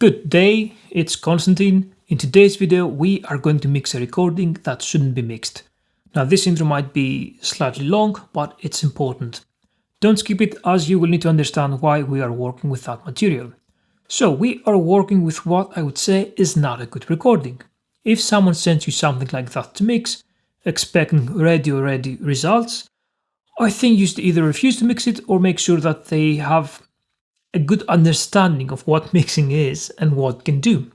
Good day, it's Konstantin. In today's video we are going to mix a recording that shouldn't be mixed. Now this intro might be slightly long, but it's important. Don't skip it, as you will need to understand why we are working with that material. So we are working with what I would say is not a good recording. If someone sends you something like that to mix, expecting radio-ready results, I think you should either refuse to mix it or make sure that they have a good understanding of what mixing is and what it can do.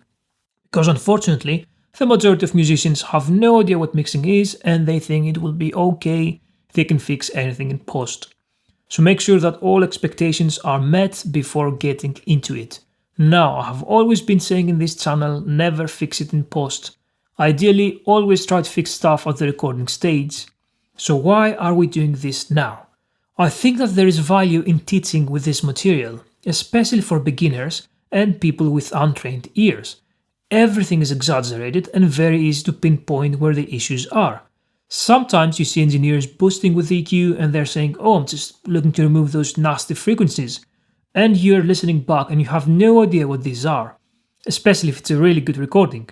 Because unfortunately, the majority of musicians have no idea what mixing is and they think it will be okay if they can fix anything in post. So make sure that all expectations are met before getting into it. Now, I have always been saying in this channel, never fix it in post. Ideally, always try to fix stuff at the recording stage. So why are we doing this now? I think that there is value in teaching with this material, especially for beginners and people with untrained ears. Everything is exaggerated and very easy to pinpoint where the issues are. Sometimes you see engineers boosting with EQ and they're saying, oh, I'm just looking to remove those nasty frequencies. And you're listening back and you have no idea what these are, especially if it's a really good recording.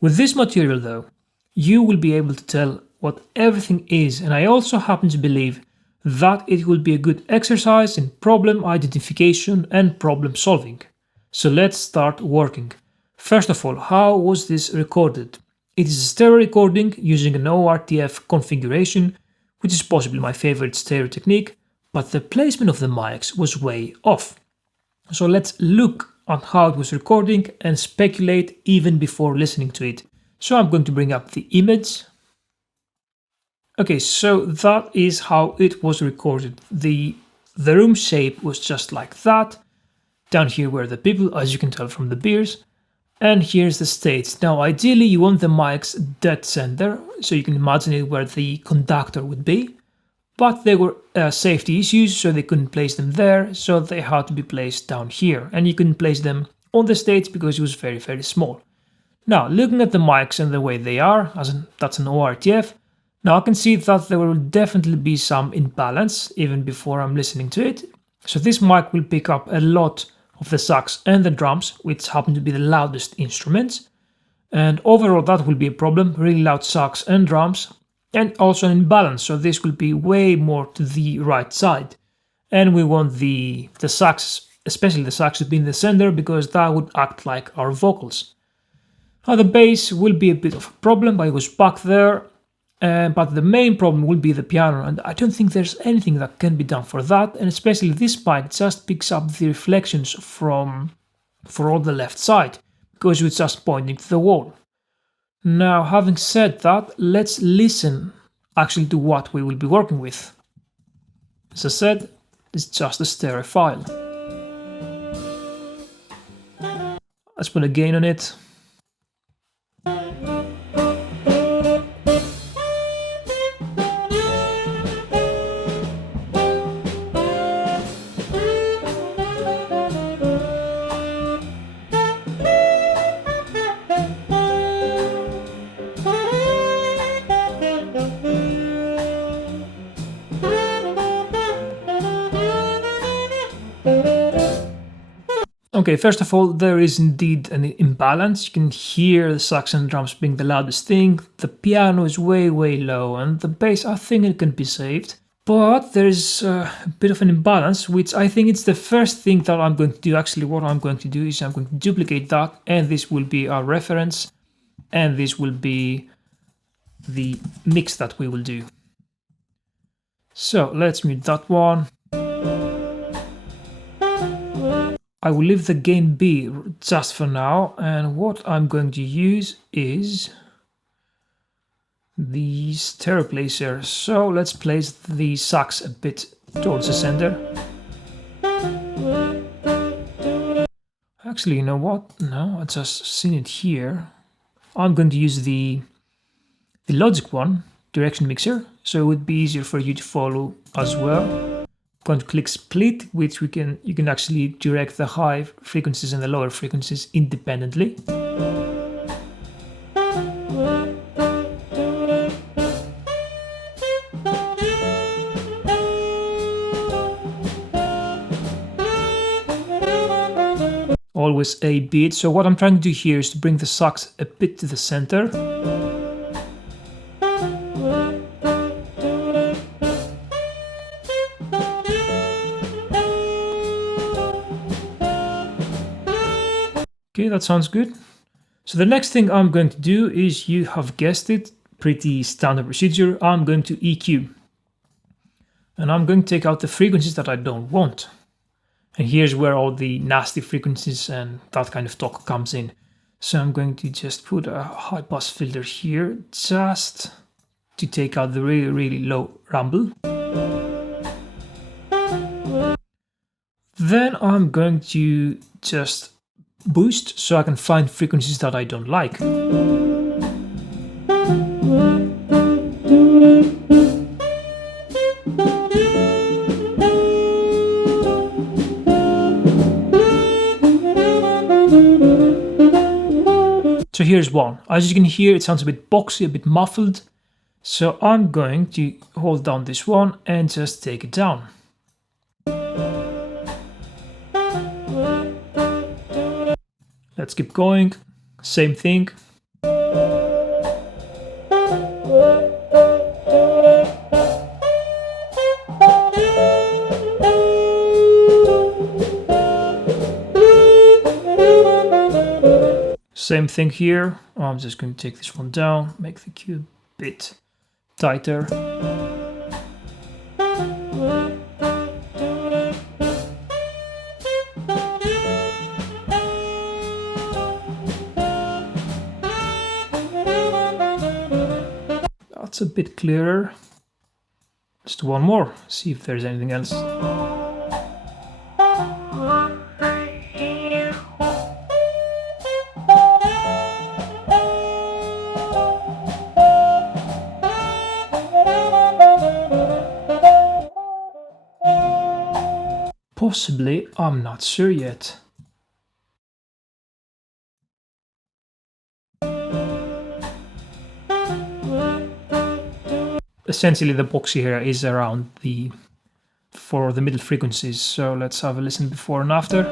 With this material though, you will be able to tell what everything is, and I also happen to believe that it will be a good exercise in problem identification and problem solving. So let's start working. First of all, how was this recorded? It is a stereo recording using an ORTF configuration, which is possibly my favorite stereo technique, but the placement of the mics was way off. So let's look at how it was recording and speculate even before listening to it. So I'm going to bring up the image. Okay, so that is how it was recorded. The room shape was just like that. Down here were the people, as you can tell from the beers. And here's the stage. Now ideally you want the mics dead center, so you can imagine it where the conductor would be. But there were safety issues, so they couldn't place them there, so they had to be placed down here. And you couldn't place them on the stage because it was very, very small. Now, looking at the mics and the way they are, that's an ORTF, now I can see that there will definitely be some imbalance even before I'm listening to it. So this mic will pick up a lot of the sax and the drums, which happen to be the loudest instruments. And overall that will be a problem, really loud sax and drums. And also an imbalance, so this will be way more to the right side. And we want the sax, especially the sax, to be in the center because that would act like our vocals. Now the bass will be a bit of a problem, but it was back there. But the main problem will be the piano, and I don't think there's anything that can be done for that, and especially this mic just picks up the reflections for all the left side, because it's just pointing to the wall. Now, having said that, let's listen actually to what we will be working with. As I said, it's just a stereo file. Let's put a gain on it. Okay, first of all, there is indeed an imbalance. You can hear the sax and drums being the loudest thing. The piano is way, way low, and the bass, I think it can be saved. But there is a bit of an imbalance, which I think it's the first thing that I'm going to do. Actually, what I'm going to do is I'm going to duplicate that, and this will be our reference, and this will be the mix that we will do. So let's mute that one. I will leave the gain B just for now, and what I'm going to use is the stereo placer. So let's place the sax a bit towards the center. Actually, you know what? No, I just seen it here. I'm going to use the Logic one, direction mixer, so it would be easier for you to follow as well. Going to click split, which you can actually direct the high frequencies and the lower frequencies independently. always a bit. So what I'm trying to do here is to bring the sax a bit to the center. Okay, that sounds good. So the next thing I'm going to do is, you have guessed it, pretty standard procedure. I'm going to EQ. And I'm going to take out the frequencies that I don't want. And here's where all the nasty frequencies and that kind of talk comes in. So I'm going to just put a high pass filter here, just to take out the really, really low rumble. Then I'm going to just boost so I can find frequencies that I don't like. So here's one. As you can hear, it sounds a bit boxy, a bit muffled. So I'm going to hold down this one and just take it down. Let's keep going. Same thing. Same thing here. I'm just going to take this one down, make the cue a bit tighter. That's a bit clearer. Let's do one more, see if there's anything else. Possibly, I'm not sure yet. Essentially, the boxy here is around for the middle frequencies. So let's have a listen before and after.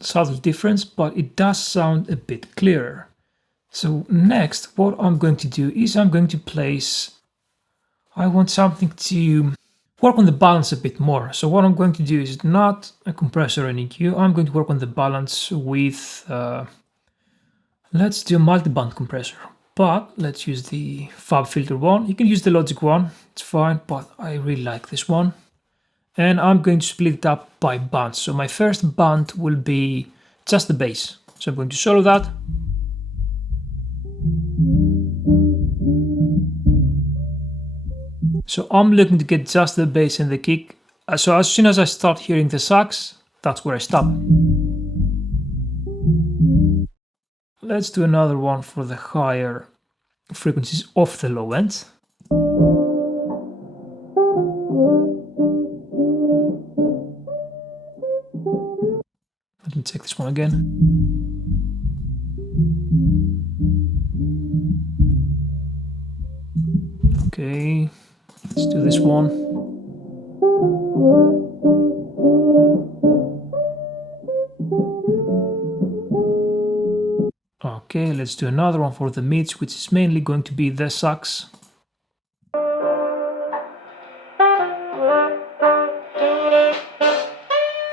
Subtle difference, but it does sound a bit clearer. So next, what I'm going to do is I'm going to place, I want something to work on the balance a bit more. So what I'm going to do is not a compressor or an EQ. I'm going to work on the balance with, let's do a multiband compressor, but let's use the Fab Filter one. You can use the Logic one, it's fine, but I really like this one. And I'm going to split it up by bands. So my first band will be just the bass. So I'm going to solo that. So I'm looking to get just the bass and the kick. So as soon as I start hearing the sax, that's where I stop. Let's do another one for the higher frequencies of the low end. Let me take this one again. Okay, let's do this one. Okay, let's do another one for the mids, which is mainly going to be the sax.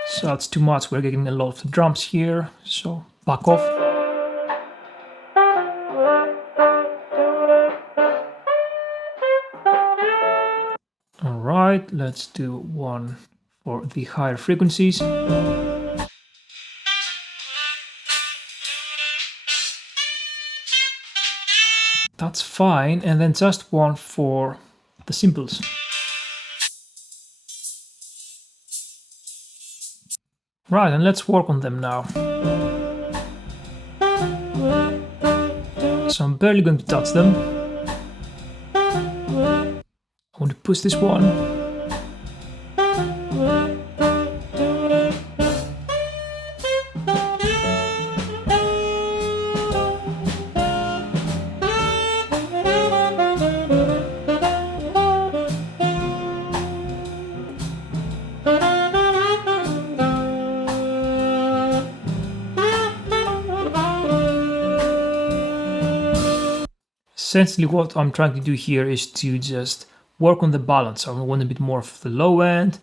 So that's too much, we're getting a lot of the drums here, so back off. Alright, let's do one for the higher frequencies. That's fine, and then just one for the simples. Right, and let's work on them now. So I'm barely going to touch them. I want to push this one. essentially what I'm trying to do here is to just work on the balance. I want a bit more of the low end,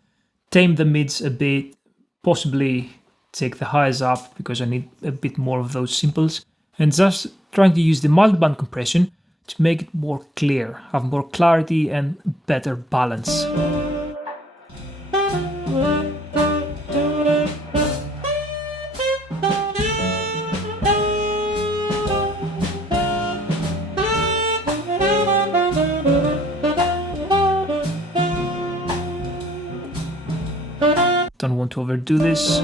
tame the mids a bit, possibly take the highs up because I need a bit more of those simples, and just trying to use the multiband compression to make it more clear, have more clarity and better balance. Don't want to overdo this.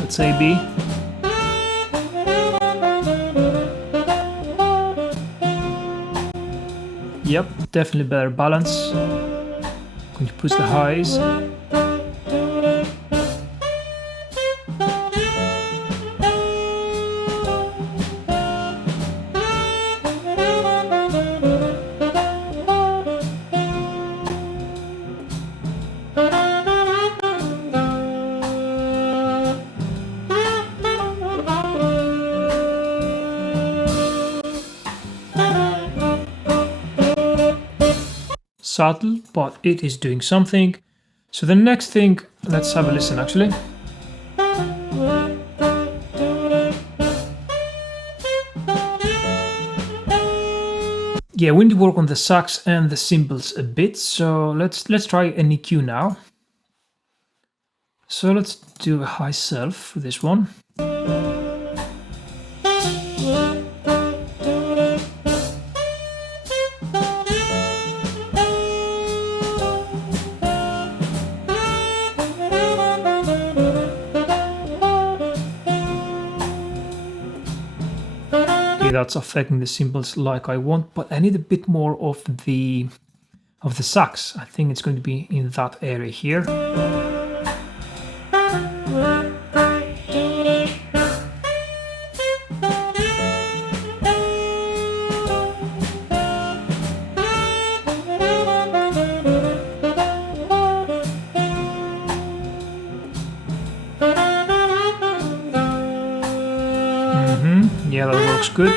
Let's A B. Yep, definitely better balance. Going to push the highs. Subtle, but it is doing something. So the next thing, let's have a listen actually. Yeah, we need to work on the sax and the cymbals a bit. So let's try an EQ now. So let's do a high self for this one. That's affecting the cymbals like I want, but I need a bit more of the sax. I think it's going to be in that area here. Yeah, that works good.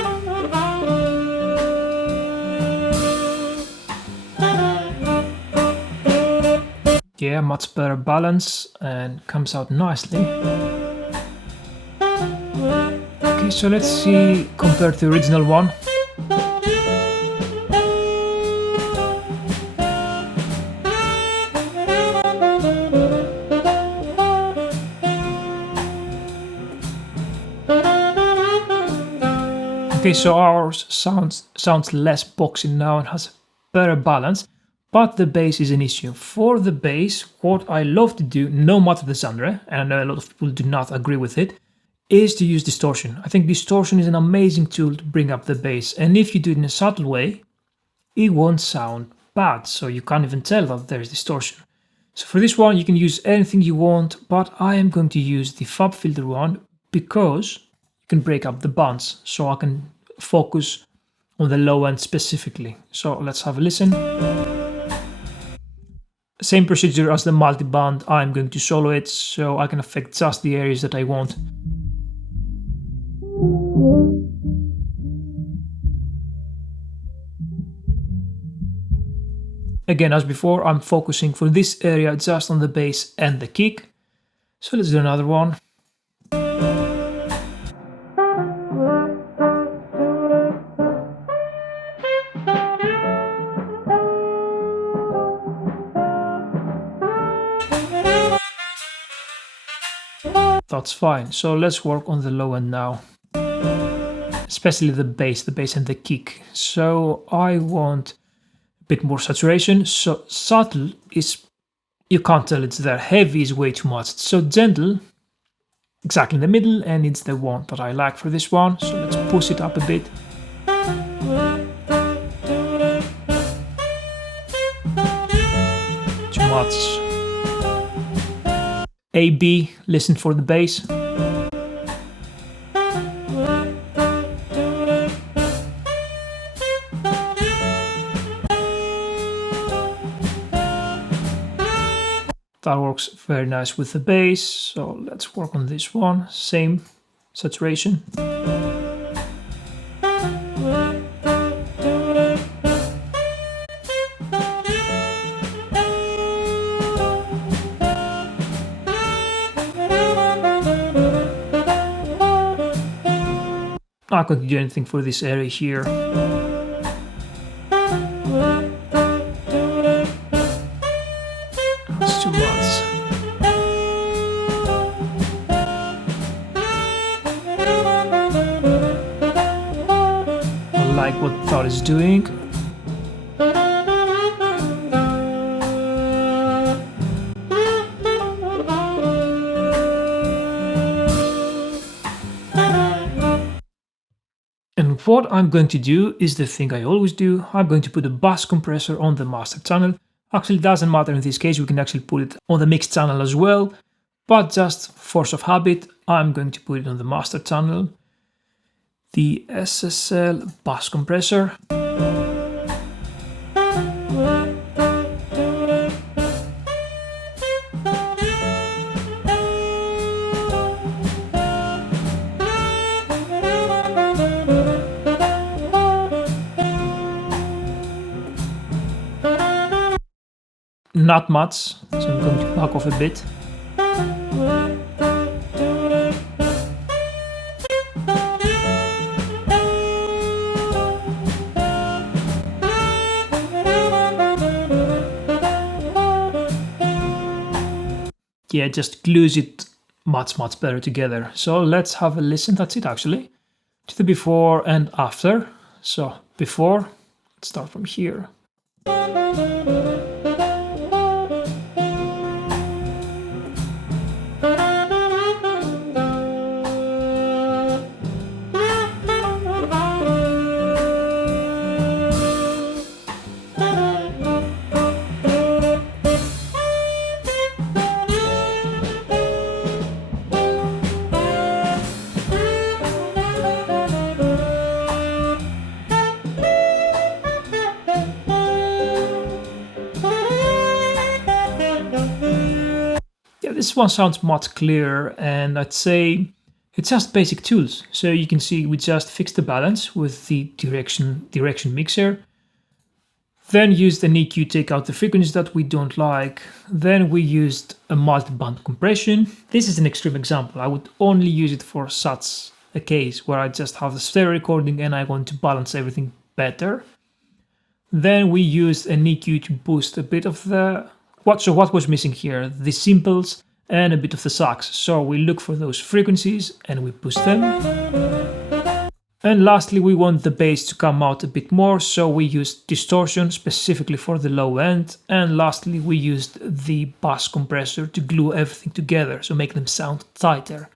Yeah, much better balance and comes out nicely. Okay, so let's see compared to the original one. Okay, so ours sounds less boxy now and has better balance, but the bass is an issue. For the bass, what I love to do, no matter the genre, and I know a lot of people do not agree with it, is to use distortion. I think distortion is an amazing tool to bring up the bass, and if you do it in a subtle way, it won't sound bad, so you can't even tell that there's distortion. So for this one, you can use anything you want, but I am going to use the fab filter one because can break up the bands, so I can focus on the low end specifically. So let's have a listen. Same procedure as the multiband, I'm going to solo it so I can affect just the areas that I want. Again, as before, I'm focusing for this area just on the bass and the kick. So let's do another one. That's fine. So let's work on the low end now, especially the bass and the kick. So I want a bit more saturation. So subtle is, you can't tell it's there. Heavy is way too much. So gentle, exactly in the middle, and it's the one that I like for this one. So let's push it up a bit. Too much. A, B, listen for the bass. That works very nice with the bass, so let's work on this one. Same saturation. Not going to do anything for this area here. That's too much. I like what that is doing. And what I'm going to do is the thing I always do. I'm going to put a bass compressor on the master channel. Actually, it doesn't matter in this case, we can actually put it on the mixed channel as well. But just force of habit, I'm going to put it on the master channel. The SSL bass compressor. Not much, so I'm going to back off a bit. Yeah, just glues it much better together. So let's have a listen, that's it actually, to the before and after. So before, let's start from here. This one sounds much clearer, and I'd say it's just basic tools. So you can see we just fixed the balance with the direction mixer. Then used an EQ to take out the frequencies that we don't like. Then we used a multiband compression. This is an extreme example. I would only use it for such a case where I just have the stereo recording and I want to balance everything better. Then we used an EQ to boost a bit of the... what was missing here? The simples and a bit of the sax. So we look for those frequencies and we boost them. And lastly, we want the bass to come out a bit more, so we used distortion specifically for the low end. And lastly, we used the bass compressor to glue everything together, so make them sound tighter.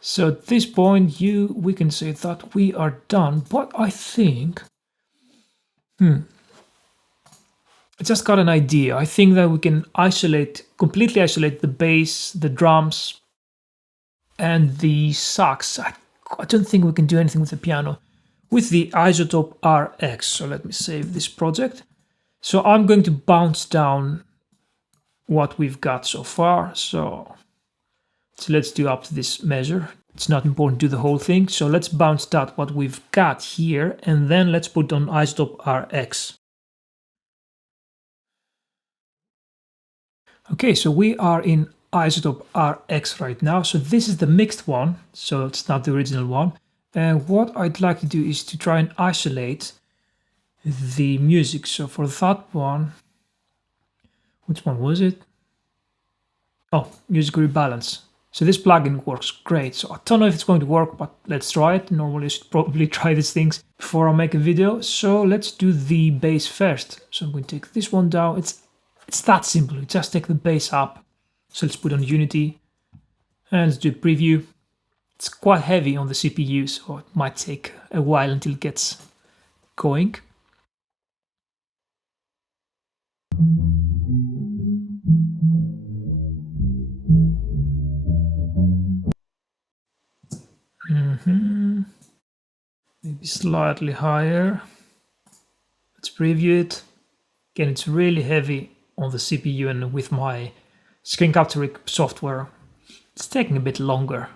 So at this point, we can say that we are done, but I think... I just got an idea. I think that we can completely isolate the bass, the drums, and the sax. I don't think we can do anything with the piano with the Izotope RX. So let me save this project. So I'm going to bounce down what we've got so far. So let's do up to this measure. It's not important to do the whole thing. So let's bounce that what we've got here, and then let's put on Izotope RX. Okay, so we are in Izotope RX right now. So this is the mixed one, so it's not the original one. And what I'd like to do is to try and isolate the music. So for that one, which one was it? Oh, music rebalance. So this plugin works great. So I don't know if it's going to work, but let's try it. Normally I should probably try these things before I make a video. So let's do the bass first. So I'm going to take this one down. It's that simple. You just take the bass up. So let's put on Unity and let's do a preview. It's quite heavy on the CPU, so it might take a while until it gets going. Maybe slightly higher. Let's preview it. Again, it's really heavy on the CPU, and with my screen capturing software. It's taking a bit longer.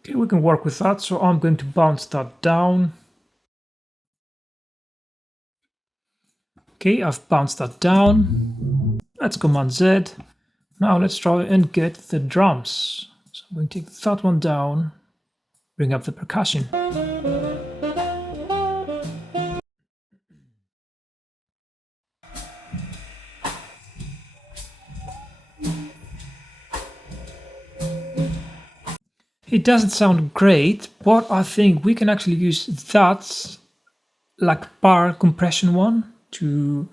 Okay, we can work with that, so I'm going to bounce that down. Okay, I've bounced that down. Let's Command Z. Now let's try and get the drums. So I'm going to take that one down, bring up the percussion. It doesn't sound great, but I think we can actually use that like bar compression one to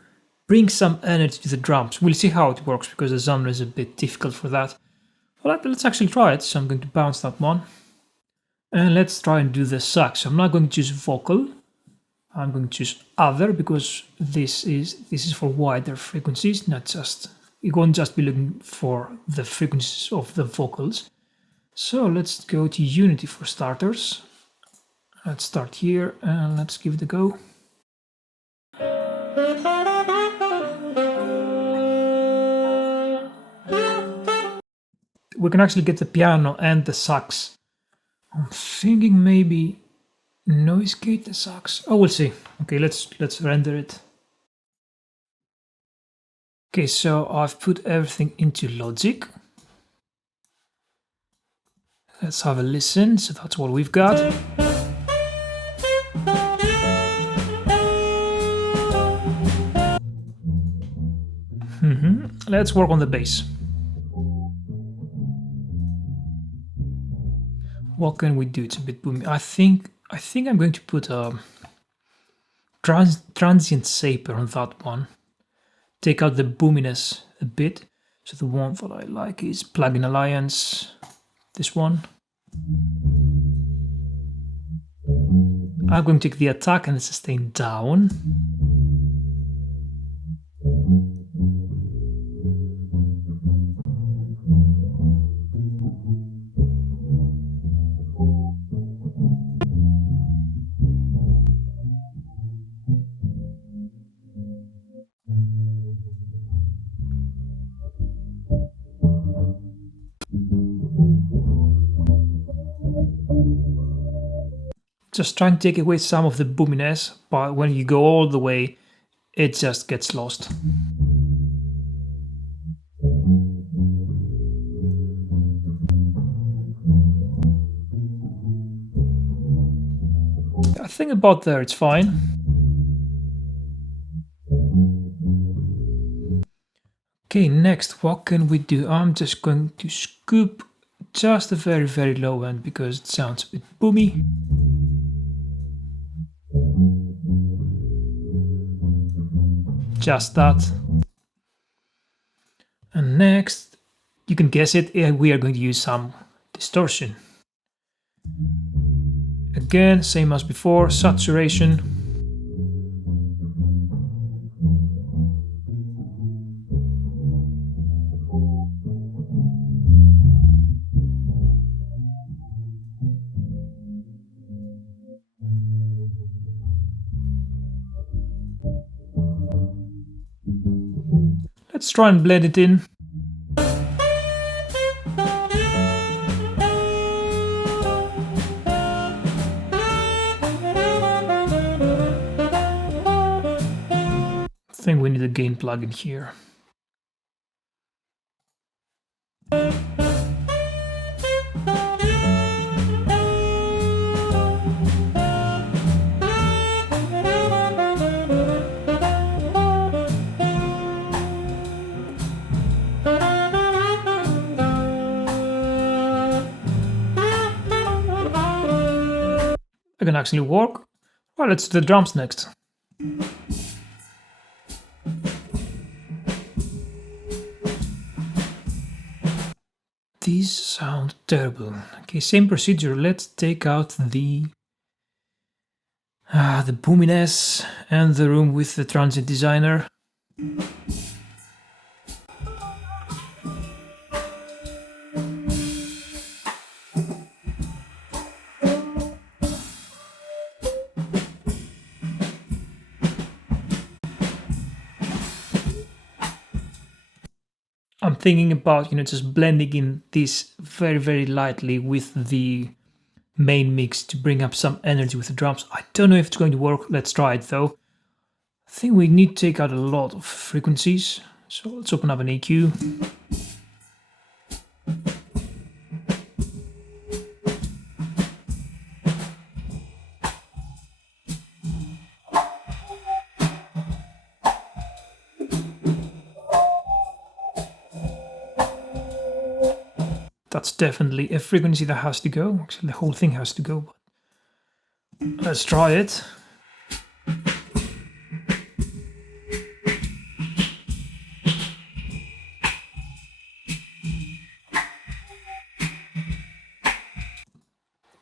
bring some energy to the drums. We'll see how it works because the genre is a bit difficult for that. But let's actually try it. So I'm going to bounce that one. And let's try and do the sax. I'm not going to choose vocal. I'm going to choose other because this is for wider frequencies, not just, you won't just be looking for the frequencies of the vocals. So let's go to Unity for starters. Let's start here and let's give it a go. We can actually get the piano and the sax. I'm thinking maybe noise gate the sax. Oh, we'll see. Okay, let's render it. Okay, so I've put everything into Logic. Let's have a listen. So that's what we've got. Let's work on the bass. What can we do? It's a bit boomy. I think I'm going to put a transient saper on that one. Take out the boominess a bit. So the one that I like is Plugin Alliance. This one. I'm going to take the attack and the sustain down. Just trying to take away some of the boominess, but when you go all the way, it just gets lost. I think about there it's fine. Okay, next, what can we do? I'm just going to scoop just the very, very low end because it sounds a bit boomy. Just that. And next, you can guess it, we are going to use some distortion. Again, same as before, saturation. Let's try and blend it in. I think we need a gain plugin here. It can actually work. Well, let's do the drums next. These sound terrible. Okay, same procedure. Let's take out the boominess and the room with the transient designer. thinking about, just blending in this very, very lightly with the main mix to bring up some energy with the drums. I don't know if it's going to work. Let's try it though. I think we need to take out a lot of frequencies. So let's open up an EQ. That's definitely a frequency that has to go. Actually, the whole thing has to go. But let's try it.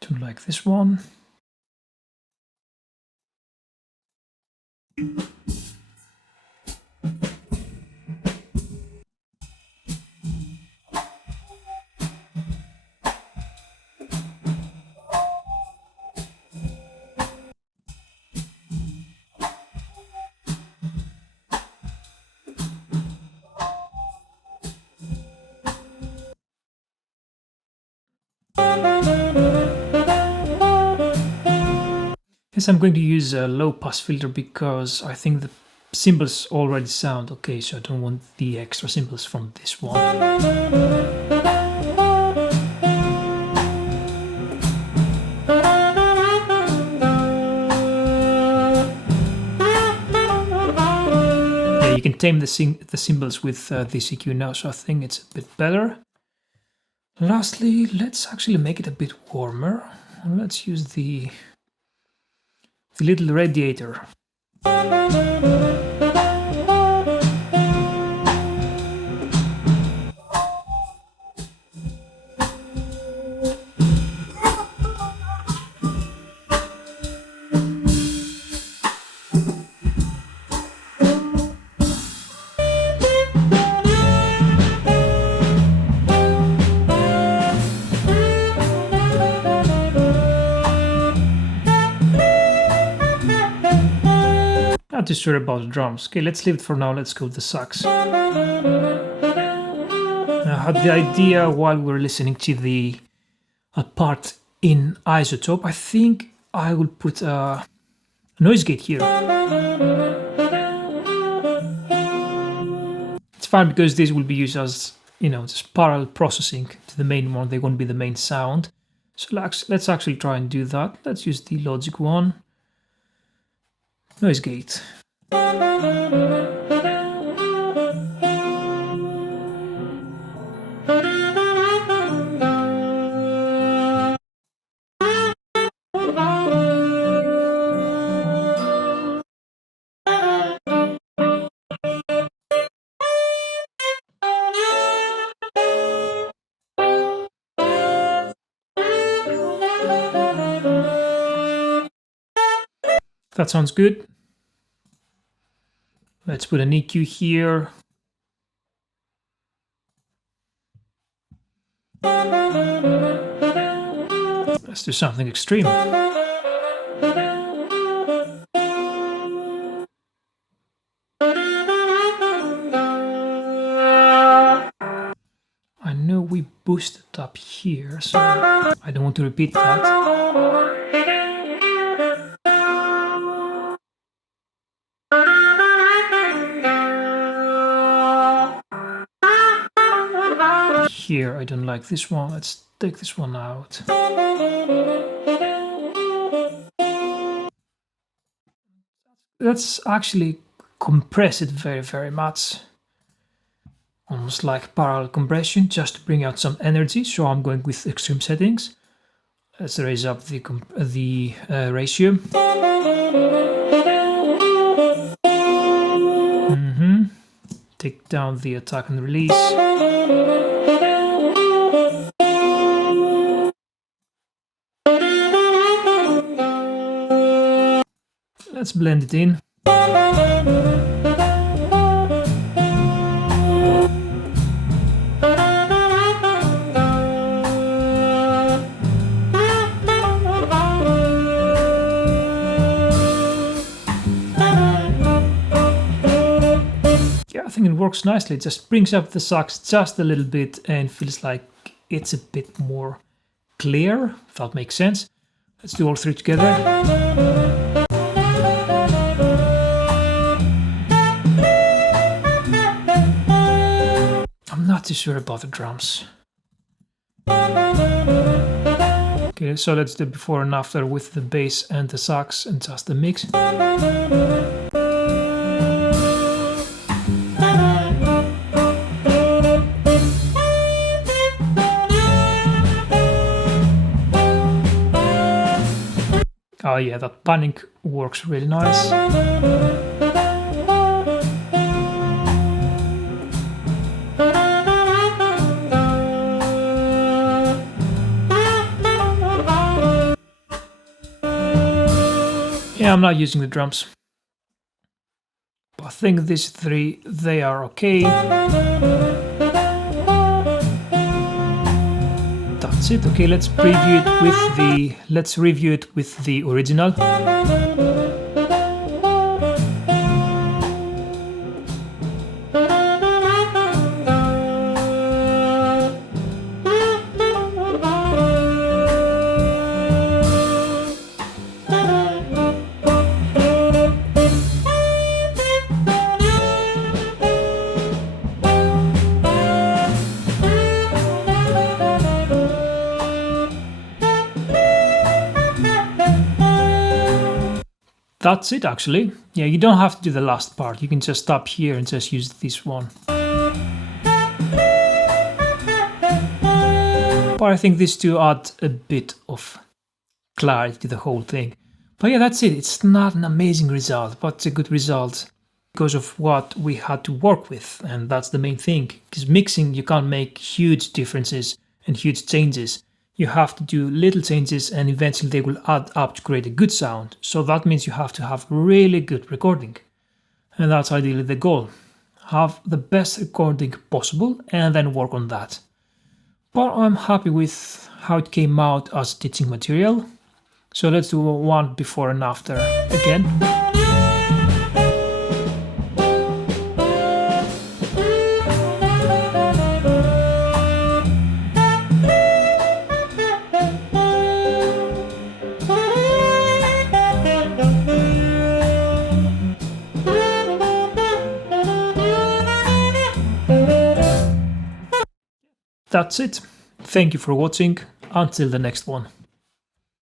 Don't like this one. Yes, I'm going to use a low pass filter because I think the cymbals already sound okay, so I don't want the extra cymbals from this one. Yeah, you can tame the cymbals with this EQ now, so I think it's a bit better. Lastly, let's actually make it a bit warmer. Let's use the little radiator. Not too sure about the drums. Okay, let's leave it for now. Let's go with the sax. I had the idea while we were listening to the part in Izotope. I think I will put a noise gate here. It's fine because this will be used as, just parallel processing to the main one. They won't be the main sound. So let's actually try and do that. Let's use the Logic one. Noise gate. That sounds good. Let's put an EQ here. Let's do something extreme. I know we boosted up here, so I don't want to repeat that. Here, I don't like this one. Let's take this one out. Let's actually compress it very, very much. Almost like parallel compression, just to bring out some energy. So I'm going with extreme settings. Let's raise up the ratio. Take down the attack and release. Let's blend it in. Yeah, I think it works nicely. It just brings up the sax just a little bit and feels like it's a bit more clear, if that makes sense. Let's do all three together. I'm not too sure about the drums. Okay, so let's do before and after with the bass and the sax and just the mix. Oh yeah, that panning works really nice. Yeah, I'm not using the drums. But I think these three, they are okay. That's it. Okay, let's review it with the original. That's it actually. Yeah, you don't have to do the last part. You can just stop here and just use this one. But I think these two add a bit of clarity to the whole thing. But yeah, that's it. It's not an amazing result, but it's a good result because of what we had to work with. And that's the main thing. Because mixing, you can't make huge differences and huge changes. You have to do little changes and eventually they will add up to create a good sound. So that means you have to have really good recording. And that's ideally the goal. Have the best recording possible and then work on that. But I'm happy with how it came out as teaching material. So let's do one before and after again. That's it. Thank you for watching. Until the next one.